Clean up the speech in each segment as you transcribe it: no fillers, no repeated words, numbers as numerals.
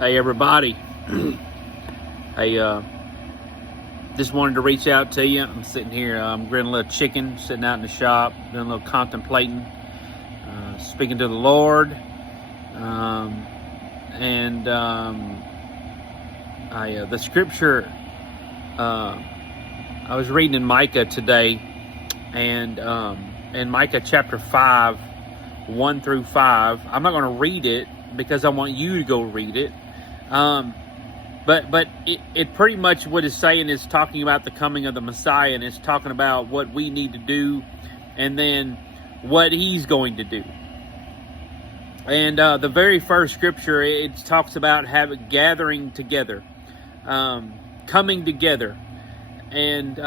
Hey everybody. Hey, just wanted to reach out to you. I'm sitting here, I'm grilling a little chicken, sitting out in the shop, doing a little contemplating, speaking to the Lord. And the scripture, I was reading in Micah today, and in Micah chapter 5, 1 through 5. I'm not going to read it because I want you to go read it. But it pretty much what it's saying is talking about the coming of the Messiah, and it's talking about what we need to do and then what he's going to do. And the very first scripture, it talks about gathering together, coming together. And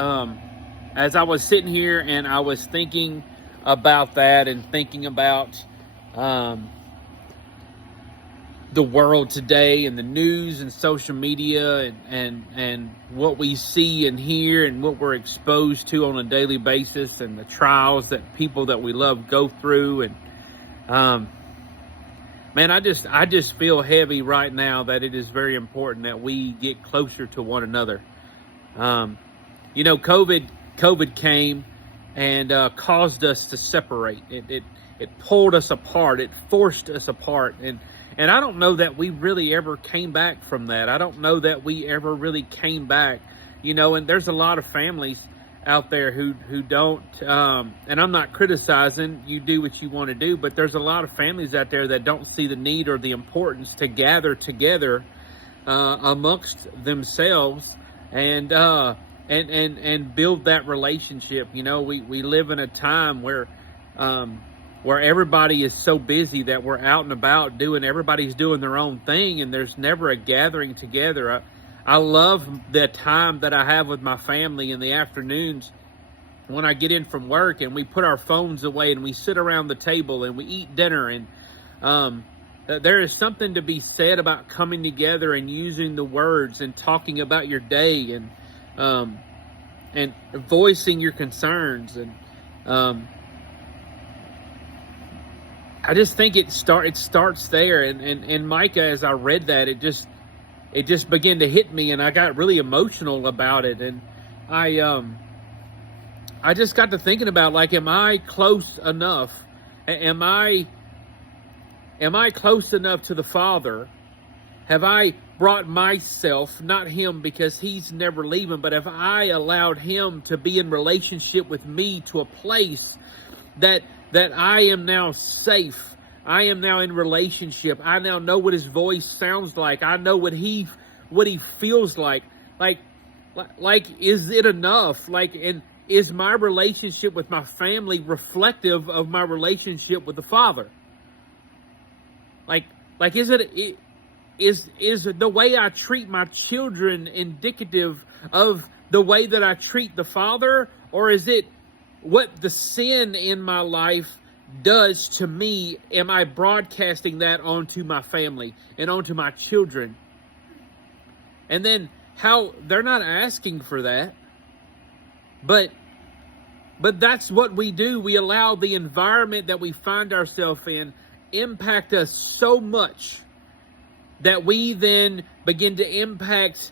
as I was sitting here and I was thinking about that and thinking about the world today and the news and social media and what we see and hear and what we're exposed to on a daily basis, and the trials that people that we love go through, and man, I just feel heavy right now that it is very important that we get closer to one another. COVID came and caused us to separate. It pulled us apart. It forced us apart. And I don't know that we really ever came back from that. I don't know that we ever really came back, and there's a lot of families out there who don't, and I'm not criticizing, you do what you want to do, but there's a lot of families out there that don't see the need or the importance to gather together amongst themselves and build that relationship. We live in a time where everybody is so busy that we're out and about everybody's doing their own thing, and there's never a gathering together. I love the time that I have with my family in the afternoons when I get in from work and we put our phones away and we sit around the table and we eat dinner. And there is something to be said about coming together and using the words and talking about your day and voicing your concerns. And I just think it starts there. And Micah, as I read that, it just began to hit me, and I got really emotional about it. And I just got to thinking about, like, am I close enough? Am I close enough to the Father? Have I brought myself, not him because he's never leaving, but have I allowed him to be in relationship with me to a place that I am now safe? I am now in relationship. I now know what his voice sounds like. I know what he feels like. Like, is it enough? And is my relationship with my family reflective of my relationship with the Father? Is the way I treat my children indicative of the way that I treat the Father? Or is it what the sin in my life does to me? Am I broadcasting that onto my family and onto my children? And then how they're not asking for that, but that's what we do. We allow the environment that we find ourselves in impact us so much that we then begin to impact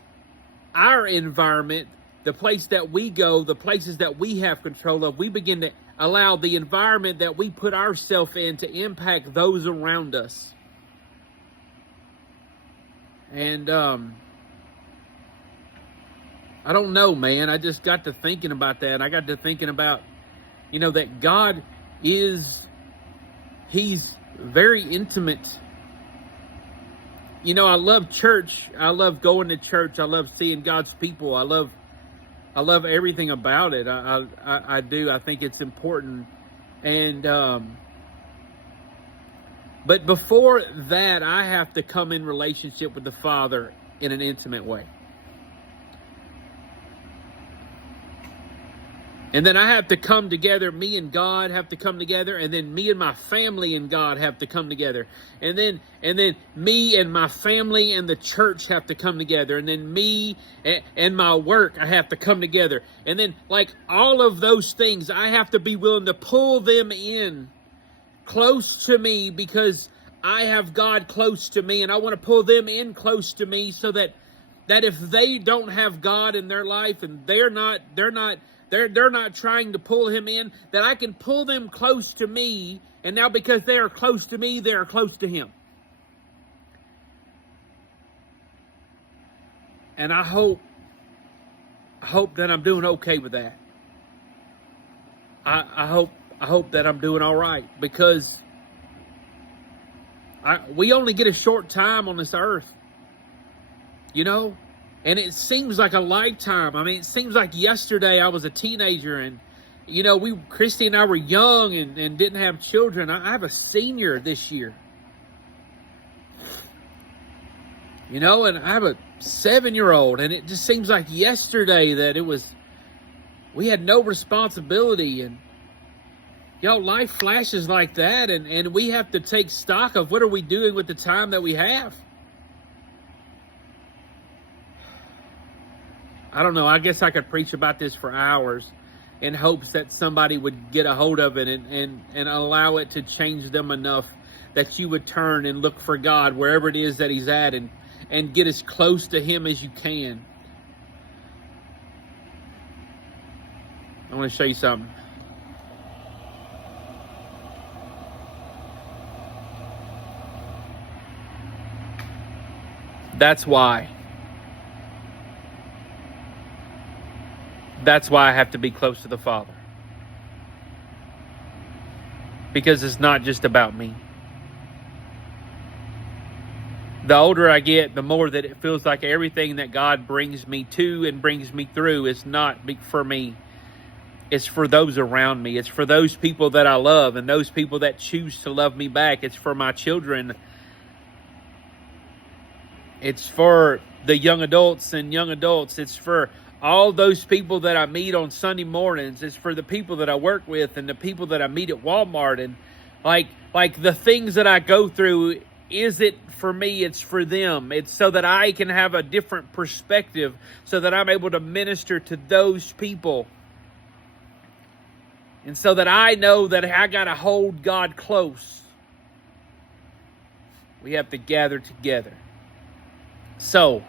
our environment, the place that we go, the places that we have control of. We begin to allow the environment that we put ourselves in to impact those around us. And I don't know, man. I just got to thinking about that. I got to thinking about, that God he's very intimate. I love church. I love going to church. I love seeing God's people. I love everything about it. I do. I think it's important. And but before that, I have to come in relationship with the Father in an intimate way. And then I have to come together, me and God have to come together, and then me and my family and God have to come together. And then me and my family and the church have to come together. And then me and my work, I have to come together. And then, all of those things, I have to be willing to pull them in close to me, because I have God close to me, and I want to pull them in close to me, so that if they don't have God in their life, and they're not trying to pull him in, that I can pull them close to me. And now, because they are close to me, they are close to him. And I hope that I'm doing okay with that. I hope that I'm doing all right, because we only get a short time on this earth, and it seems like a lifetime. I mean, it seems like yesterday I was a teenager, and Christy and I were young and didn't have children. I have a senior this year, and I have a 7-year-old, and it just seems like yesterday that we had no responsibility. And life flashes like that, and we have to take stock of what are we doing with the time that we have. I don't know. I guess I could preach about this for hours in hopes that somebody would get a hold of it and allow it to change them enough that you would turn and look for God wherever it is that he's at, and get as close to him as you can. I want to show you something. That's why I have to be close to the Father. Because it's not just about me. The older I get, the more that it feels like everything that God brings me to and brings me through is not for me. It's for those around me. It's for those people that I love and those people that choose to love me back. It's for my children. It's for the young adults and young adults. It's for all those people that I meet on Sunday mornings. It's for the people that I work with and the people that I meet at Walmart. And like the things that I go through, is it for me? It's for them. It's so that I can have a different perspective, so that I'm able to minister to those people. And so that I know that I got to hold God close. We have to gather together. So,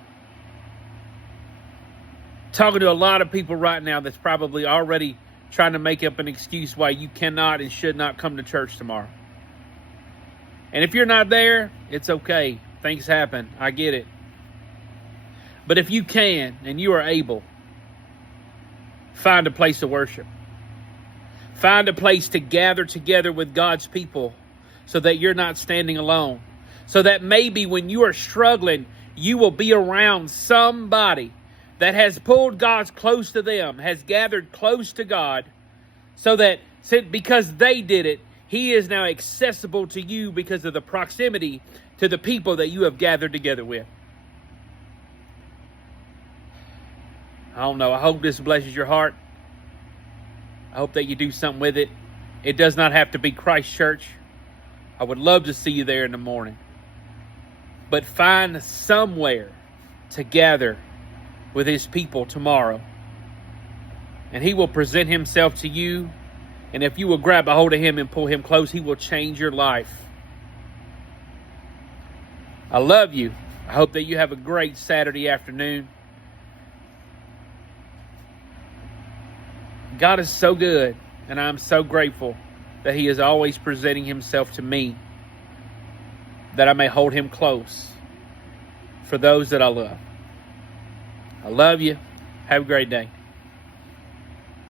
talking to a lot of people right now that's probably already trying to make up an excuse why you cannot and should not come to church tomorrow. And if you're not there, it's okay. Things happen. I get it. But if you can and you are able, find a place to worship. Find a place to gather together with God's people, so that you're not standing alone. So that maybe when you are struggling, you will be around somebody that has pulled God close to them, has gathered close to God, so that because they did it, he is now accessible to you because of the proximity to the people that you have gathered together with. I don't know. I hope this blesses your heart. I hope that you do something with it. It does not have to be Christ Church. I would love to see you there in the morning. But find somewhere to gather with his people tomorrow. And he will present himself to you. And if you will grab a hold of him and pull him close, he will change your life. I love you. I hope that you have a great Saturday afternoon. God is so good, and I'm so grateful that he is always presenting himself to me, that I may hold him close for those that I love. I love you. Have a great day.